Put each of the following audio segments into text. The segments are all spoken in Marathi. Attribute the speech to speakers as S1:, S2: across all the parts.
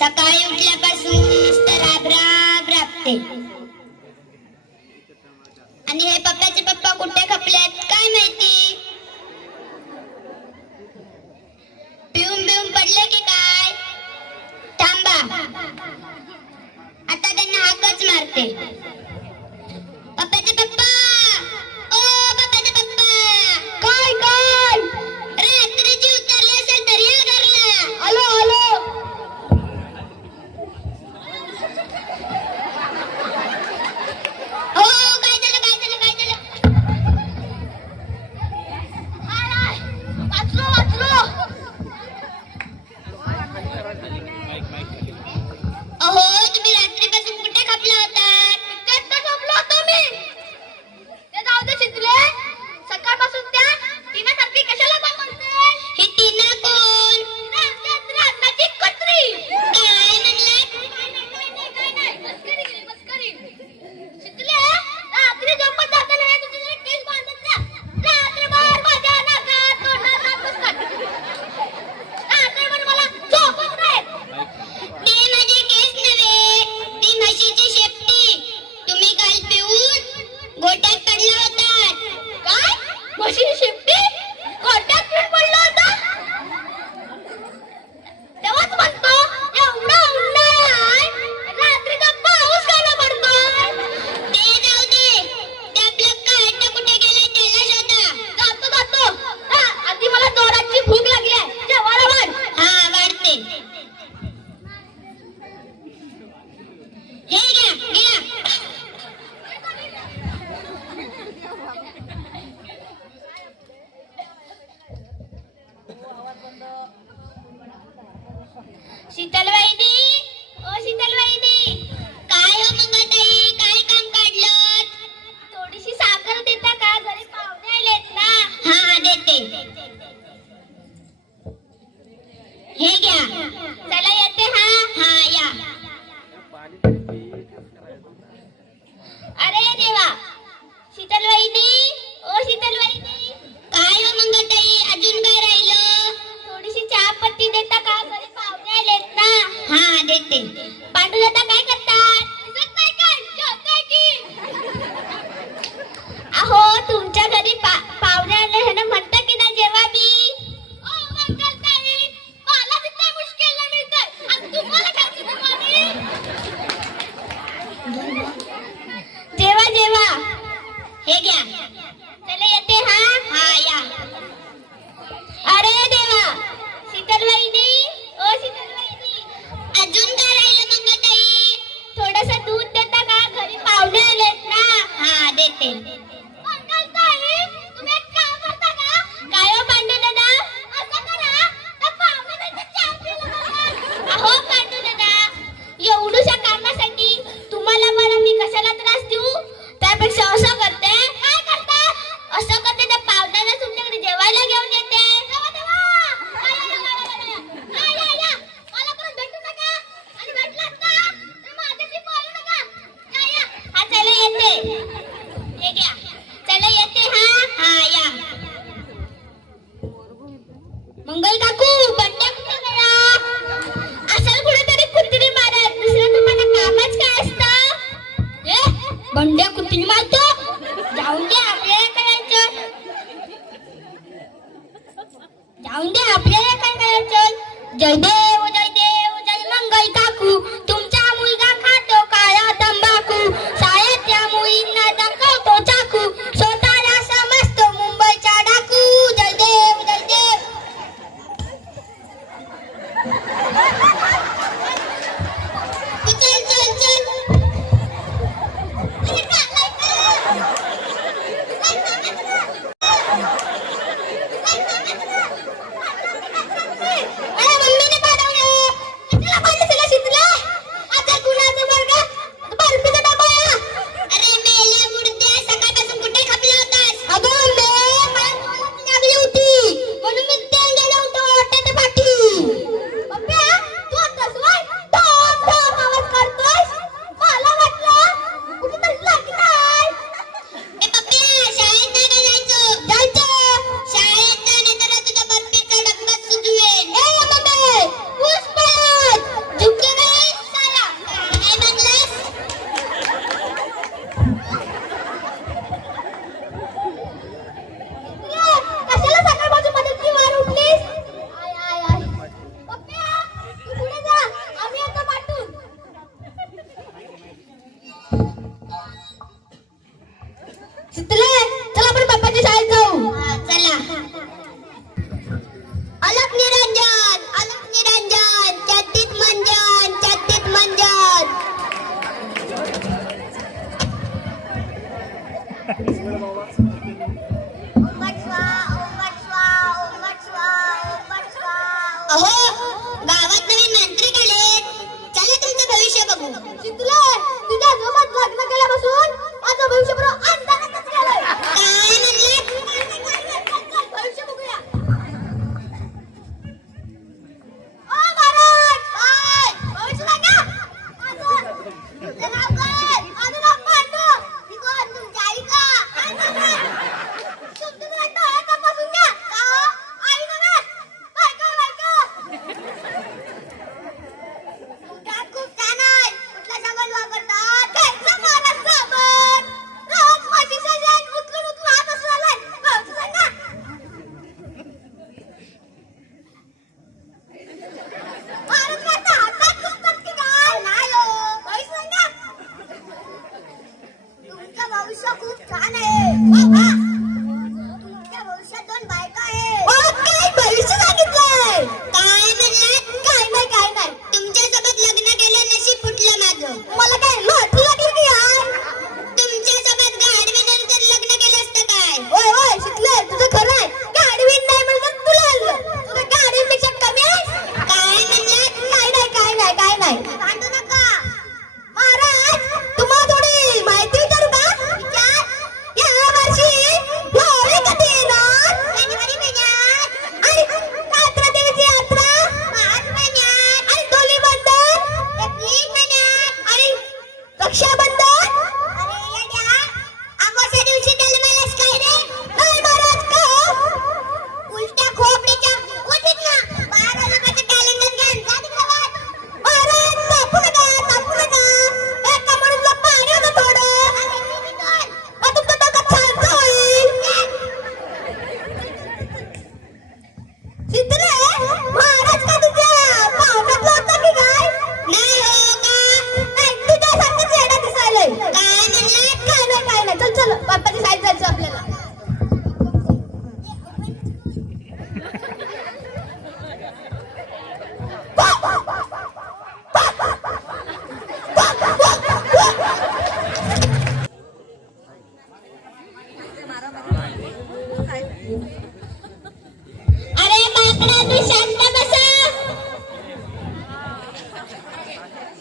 S1: सकाळी उठल्यापासून राब राब राबते आणि हे पप्पाचे पप्पा कुठे खपले काय माहिती? पिऊन पिऊन पडले की काय? थांबा. आता त्यांना हाकच मारते. శీతలవైది पांडुरंगा काय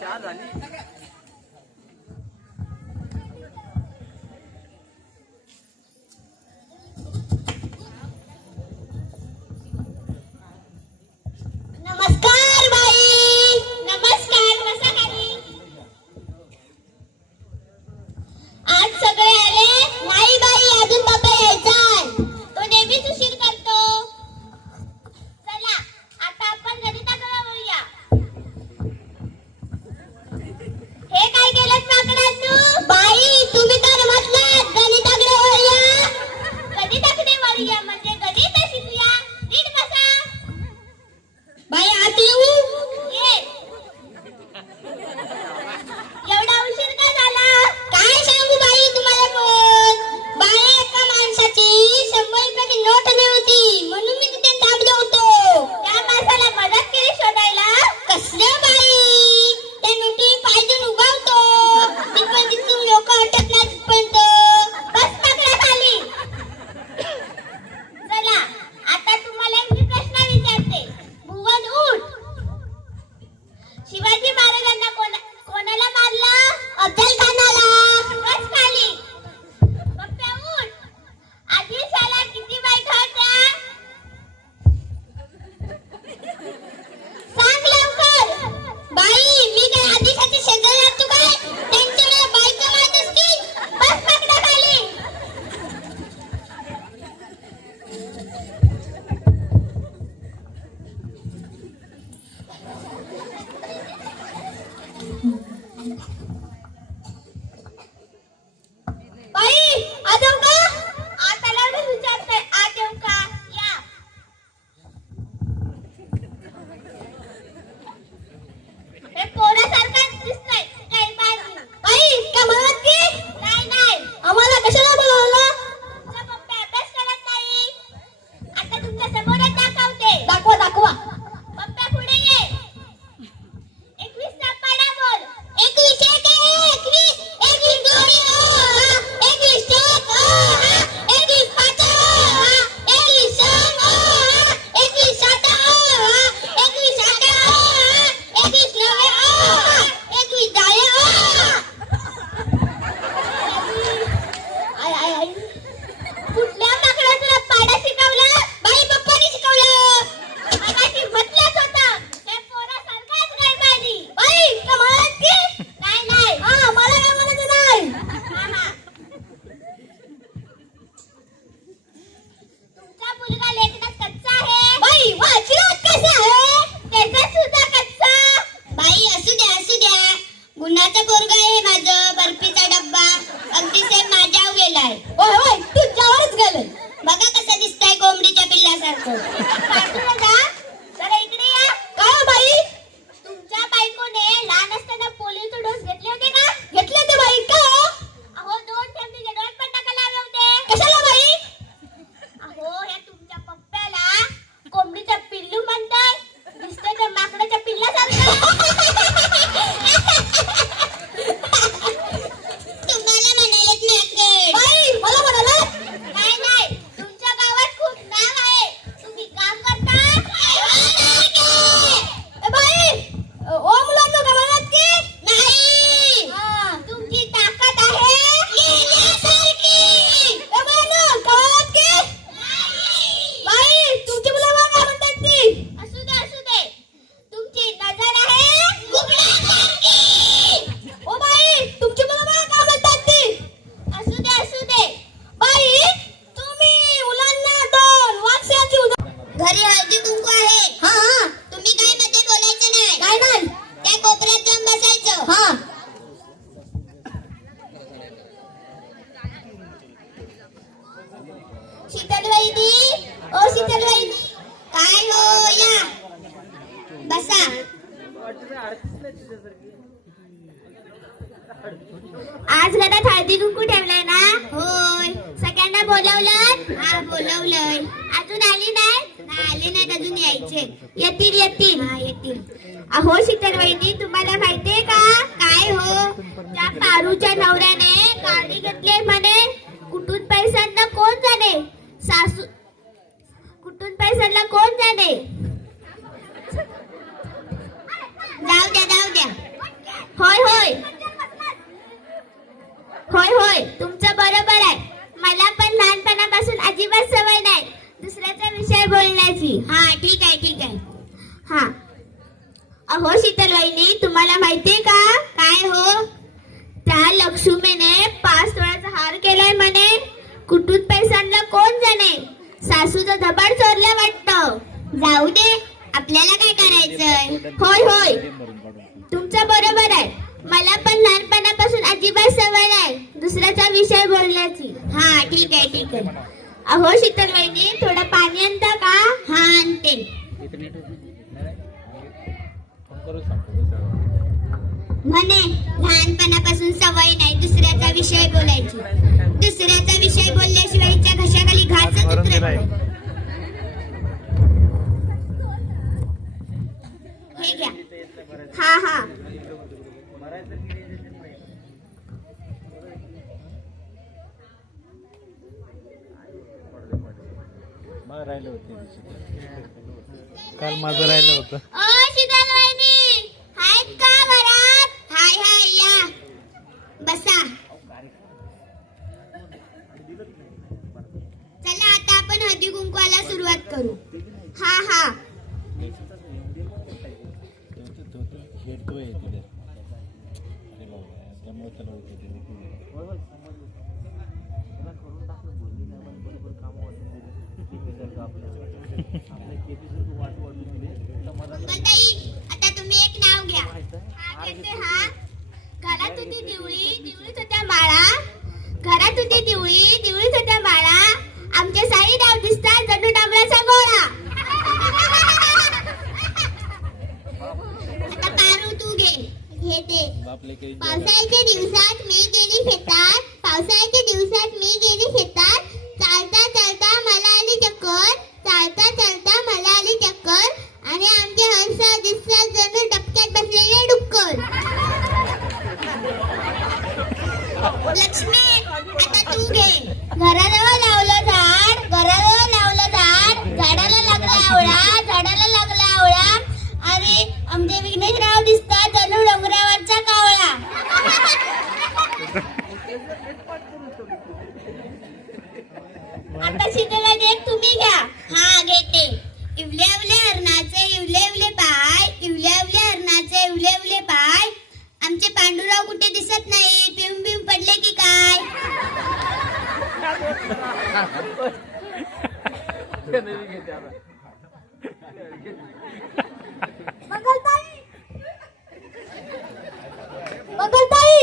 S1: Ada. न्यायचे येतील येतील. येतील. अहो शीतल वहिनी तुम्हाला माहितीये का? काय हो? त्या
S2: पारूच्या नवऱ्याने गाडी घेतली म्हणे. कुठून पैशांना कोण जाणे? सासू कुठून पैशांना कोण जाणे? जाऊ द्या जाऊ द्या. होय होय. होय होय. तुमचं बरोबर आहे. मला पण लहानपणापासून
S3: अजिबात सवय नाही. दुसऱ्याचा विषय बोलण्याची. हा ठीक आहे ठीक आहे. हा. अहो शीतल वहिनी तुम्हाला माहितीये का? काय हो? त्या लक्ष्मीने पाच तोळ्याचा हार केलाय म्हणे. कुठून पैशांना कोण जाणे? सासूचं धबाड चोरलं वाटतं. जाऊ दे आपल्याला काय करायचंय? होय होय. तुमचं बरोबर आहे. मला पण लहानपणापासून अजिबात सवय आहे दुसऱ्याचा विषय बोलण्याची. हा ठीक आहे ठीक आहे. अहो शीतल वहिनी थोडं पाणी आणता का? हा आणते. म्हणे लहानपणापासून सवय नाही दुसऱ्याचा विषय बोलायची. दुसऱ्याचा विषय बोलल्याशिवाय हिच्या घशाखाली घासच उतरत नाही. हे घ्या. हा हा.
S2: राहिलं होतं काल माझं राहिलं होतं.
S3: बसा. चला आता आपण हळदी कुंकवाला सुरुवात करू. हा हा. लक्ष्मी आता तू घे. घराजवळ लावलं झाड घराजवळ लावलं झाड. झाडाला लागला आवळा झाडाला लागला आवळा. आणि आमचे विघ्नेशराव दिसतात जणू डोंगरावरचा कावळा. आता शिकला देख तुम्ही घ्या. हा घेते. इवले इवले हरणाचे इवले इवले पाय. इवले इवले हरणाचे इवले इवले पाय. आमचे पांडुराव कुठे दिसत नाहीत? मंगलताई मंगलताई